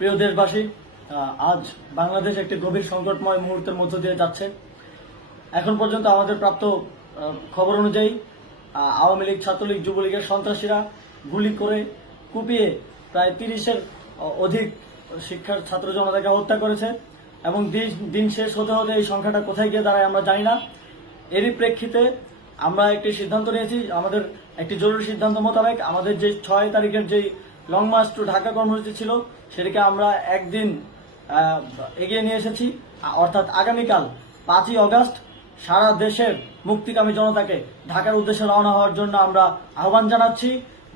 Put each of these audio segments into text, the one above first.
প্রিয় দেশবাসী, আজ বাংলাদেশ একটি গভীর সংকটময় মুহূর্তের মধ্য দিয়ে যাচ্ছে। এখন পর্যন্ত আমাদের প্রাপ্ত খবর অনুযায়ী আওয়ামী লীগ, ছাত্রলীগ, যুবলীগের সন্ত্রাসীরা গুলি করে কুপিয়ে প্রায় 30-এর অধিক শিক্ষার ছাত্র জনতাকে হত্যা করেছে এবং দিন শেষ হতে হতে এই সংখ্যাটা কোথায় গিয়ে দাঁড়ায় আমরা জানি না। এরই প্রেক্ষিতে আমরা একটি সিদ্ধান্ত নিয়েছি। আমাদের একটি জরুরি সিদ্ধান্ত মোতাবেক আমাদের যে 6 তারিখের যে লং মার্চ টু ঢাকা কর্মসূচি ছিল সেটাকে আমরা একদিন এগিয়ে নিয়ে এসেছি, অর্থাৎ আগামীকাল 5ই অগস্ট সারা দেশের মুক্তিকামী জনতাকে ঢাকার উদ্দেশ্যে রওনা হওয়ার জন্য আমরা আহ্বান জানাচ্ছি।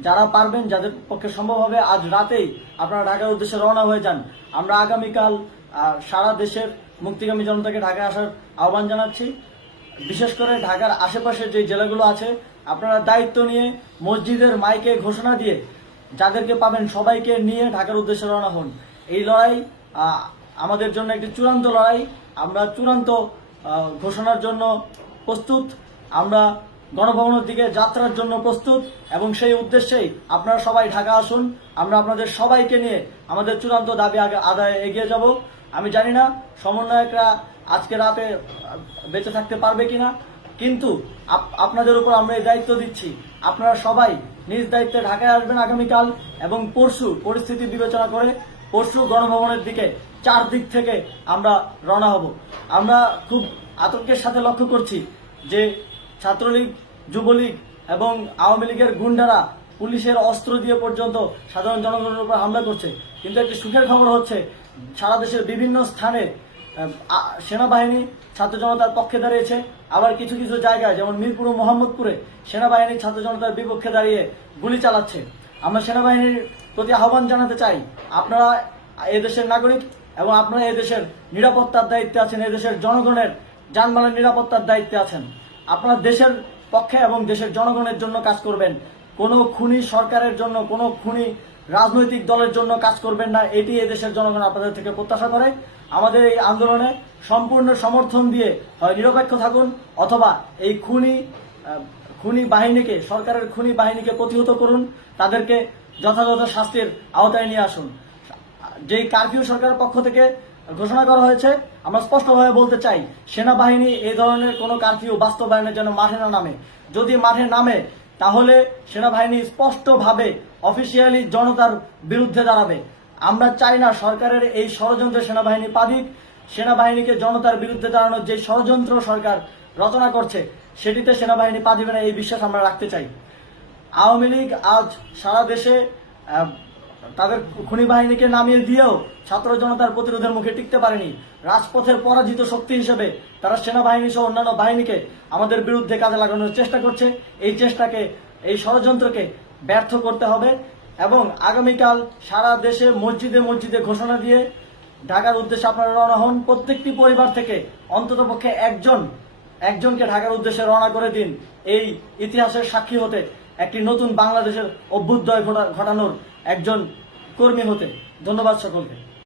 যারা পারবেন, যাদের পক্ষে সম্ভব হবে, আজ রাতেই আপনারা ঢাকার উদ্দেশ্যে রওনা হয়ে যান। আমরা আগামীকাল সারা দেশের মুক্তিকামী জনতাকে ঢাকায় আসার আহ্বান জানাচ্ছি। বিশেষ করে ঢাকার আশেপাশের যে জেলাগুলো আছে, আপনারা দায়িত্ব নিয়ে মসজিদের মাইকে ঘোষণা দিয়ে যাদেরকে পাবেন সবাইকে নিয়ে ঢাকার উদ্দেশ্যে রওনা হন। এই লড়াই আমাদের জন্য একটি চূড়ান্ত লড়াই। আমরা চূড়ান্ত ঘোষণার জন্য প্রস্তুত, আমরা গণভবনের দিকে যাত্রার জন্য প্রস্তুত এবং সেই উদ্দেশ্যেই আপনারা সবাই ঢাকা আসুন। আমরা আপনাদের সবাইকে নিয়ে আমাদের চূড়ান্ত দাবি আদায়ে এগিয়ে যাব। আমি জানি না সমন্বয়করা আজকে রাতে বেঁচে থাকতে পারবে কিনা, কিন্তু আপনাদের উপর আমরা এই দায়িত্ব দিচ্ছি। আপনারা সবাই নিজ দায়িত্বে ঢাকায় আসবেন আগামীকাল এবং পরশু পরিস্থিতি বিবেচনা করে পরশু গণভবনের দিকে 4 দিক থেকে আমরা রওনা হব। আমরা খুব আতঙ্কের সাথে লক্ষ্য করছি যে ছাত্রলীগ, যুবলীগ এবং আওয়ামী লীগের গুন্ডারা পুলিশের অস্ত্র দিয়ে পর্যন্ত সাধারণ জনগণের উপর হামলা করছে। কিন্তু একটি সুখের খবর হচ্ছে, সারা দেশের বিভিন্ন স্থানে সেনাবাহিনী ছাত্র জনতার পক্ষে দাঁড়িয়েছে। আবার কিছু কিছু জায়গায় যেমন মিরপুর ও মোহাম্মদপুরে সেনাবাহিনী ছাত্র জনতার বিপক্ষে দাঁড়িয়ে গুলি চালাচ্ছে। আমরা সেনাবাহিনীর প্রতি আহ্বান জানাতে চাই, আপনারা এদেশের নাগরিক এবং আপনারা এদেশের নিরাপত্তার দায়িত্বে আছেন, এদেশের জনগণের যানবাহনের নিরাপত্তার দায়িত্বে আছেন। আপনারা দেশের পক্ষে এবং দেশের জনগণের জন্য কাজ করবেন। কোনো খুনি সরকারের জন্য, কোনো খুনি রাজনৈতিক দলের জন্য কাজ করবেন না। এটি এদেশের জনগণ আপনাদের থেকে প্রত্যাশা করে। আমাদের এই আন্দোলনে সম্পূর্ণ সমর্থন দিয়ে হয় নিরপেক্ষ থাকুন, অথবা এই খুনি বাহিনীকে, সরকারের খুনি বাহিনীকে প্রতিহত করুন, তাদেরকে যথাযথ শাস্তির আওতায় নিয়ে আসুন। যেই কারফিউ সরকারের পক্ষ থেকে ঘোষণা করা হয়েছে, আমরা স্পষ্টভাবে বলতে চাই, সেনাবাহিনী এই ধরনের কোনো কারফিউ বাস্তবায়নের জন্য মাঠে না নামে। যদি মাঠে নামে তাহলে সেনাবাহিনী স্পষ্টভাবে অফিসিয়ালি জনতার বিরুদ্ধে দাঁড়াবে। আমরা চাই না সরকারের এই ষড়যন্ত্রে সেনাবাহিনী পা দিক। সেনাবাহিনীকে জনতার বিরুদ্ধে দাঁড়ানোর যে ষড়যন্ত্র সরকার রচনা করছে সেটিতে সেনাবাহিনী পা দিবে না, এই বিশ্বাস আমরা রাখতে চাই। আওয়ামী লীগ আজ সারা দেশে তাদের খুনি বাহিনীকে নামিয়ে দিয়েও ছাত্র জনতার প্রতিরোধের মুখে টিকতে পারেনি। রাজপথের পরাজিত শক্তি হিসেবে তারা সেনাবাহিনী সহ অন্যান্য বাহিনীকে আমাদের বিরুদ্ধে কাজে লাগানোর চেষ্টা করছে। এই চেষ্টাকে, এই ষড়যন্ত্রকে ব্যর্থ করতে হবে এবং আগামীকাল সারা দেশে মসজিদে মসজিদে ঘোষণা দিয়ে ঢাকার উদ্দেশ্যে আপনারা রওনা হন। প্রত্যেকটি পরিবার থেকে অন্ততপক্ষে একজনকে ঢাকার উদ্দেশ্যে রওনা করে দিন, এই ইতিহাসের সাক্ষী হতে, একটি নতুন বাংলাদেশের অভ্যুদয় ঘটানোর একজন কর্মী হতে। ধন্যবাদ সকলকে।